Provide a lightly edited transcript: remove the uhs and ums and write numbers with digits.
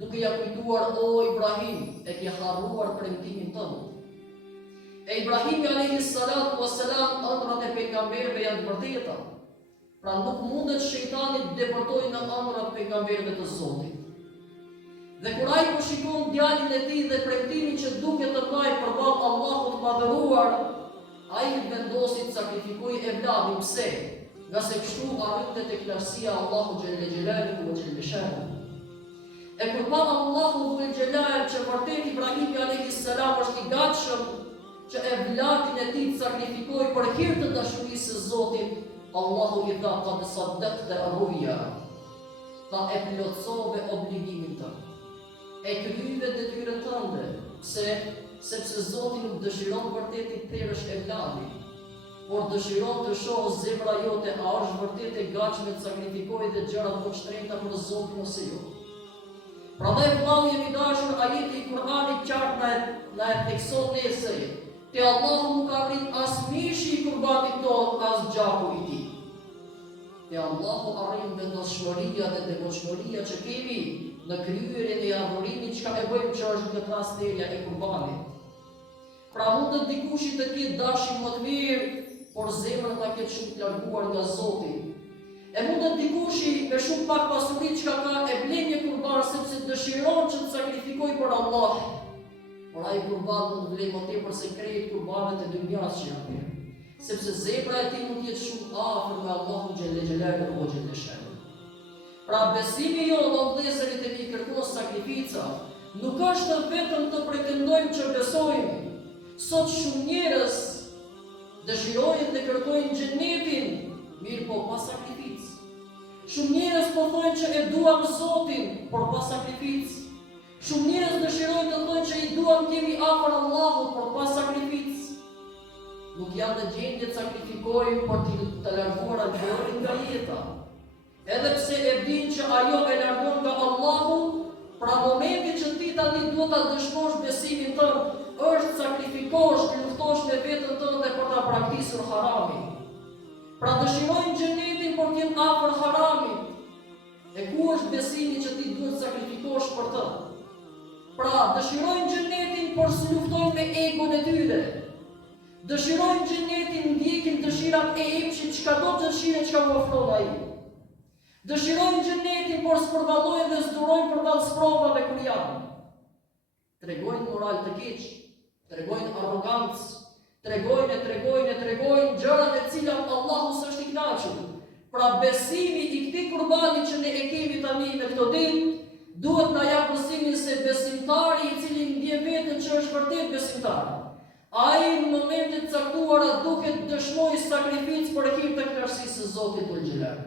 duke ja kujtuar: o Ibrahim, e ke harruar premtimin tënd. E Ibrahimi alayhis salatu wassalam, ëndrat e pejgamberëve janë të vërteta. Pra nuk mundet shejtani të depërtojë në ëndrat e pejgamberëve të Zotit. Dhe kur ai po shikon djalin e tij dhe premtimin që duket të mbajë përballë Allahut të madhëruar, ai vendosi të sakrifikojë evladin. Pse? Nga se kështu arrinte tek lartësia Allahu xhelle xhelaluhu ve xhelle shanuhu. E kur pa Allahu xhelle xhelal që vërtet Ibrahimi alayhis salam është i gatshëm që evladin e tij të sakrifikojë për hir të dashurisë së Zotit, Allahu i tha: qad saddaqta ar-ruya. Ta e plotsove obligimin tënd. E kryve detyrën tënde. Pse? Sepse Zoti nuk dëshiron vërtet të tërësh evladin, por dëshiron të shohë zemra jote a është vërtet e gatshme të sakrifikojë dhe gjërat më të shtrenjta për Zotin ose jo. Prandaj vëllai jemi dashur, ajeti i Kur'anit qartë na e thekson nesër. Te Allahu nuk arrin as mishi i kurbanit tonë, as gjaku i tij. Te Allahu arrin vendosmëria dhe devotshmëria që kemi në kryerjen e adhurimit çka e bëjmë, që është në trastëria e kurbanit. Pra mund të dikush të ketë dashje më të mirë, por zemra ta ketë shumë të larguar nga Zoti. E mund të dikush me shumë pak pasuri çka ka e blen një kurban sepse dëshiron që të sakrifikojë për Allah. Por ai kurban mund të vlejë më tepër se krejt kurbanet e dynjas që janë mirë, sepse zemra e tij mund të jetë shumë afër me Allahun xhelle xhelaluhu ve xhelle shanuhu. Pra besimi jonë, o vëllezërit e mi, kërkon sakrifica. Nuk është vetëm të pretendojmë që besojmë. Sot shumë njerëz dëshirojnë dhe kërkojnë xhenetin, mirë po pa sakrificë. Shumë njerëz po thonë që e duam Zotin, por pa sakrificë. Shumë njerëz dëshirojnë të thonë që i duam kemi afër Allahut, por pa sakrificë. Nuk janë në gjendje të sakrifikojnë për të larguar atë nga jeta. Edhe pse e din që ajo e largon nga Allahu, pra momenti që ti tani duhet ta dëshmosh besimin tënd, është sakrifikosh, të luftosh me veten tënde për ta praktikosur haramin. Pra dëshirojnë xhenetin por të jenë afër haramit. E ku është besimi që ti duhet sakrifikosh për të? Pra dëshirojnë xhenetin por s'u luftojnë me egon e tyre. Dëshirojnë xhenetin, ndjekin dëshirat e epshit, çka do të dëshirojnë, çka u ofron ai. Dëshirojnë xhenetin por s'përvallojnë dhe s'durojnë përballë sprovave kur janë. Tregojnë moral të keq, tregojnë arrogancë, tregojnë gjërat e cilat Allahu s'është i kënaqur. Pra besimi i këtij kurbani që ne e kemi tani në këtë ditë duhet na jap mësimin se besimtari i cili ndjen veten që është vërtet besimtar, ai në momentet caktuara duhet dëshmojë sakrificë për hir të kënaqësisë së Zotit ul xhelal.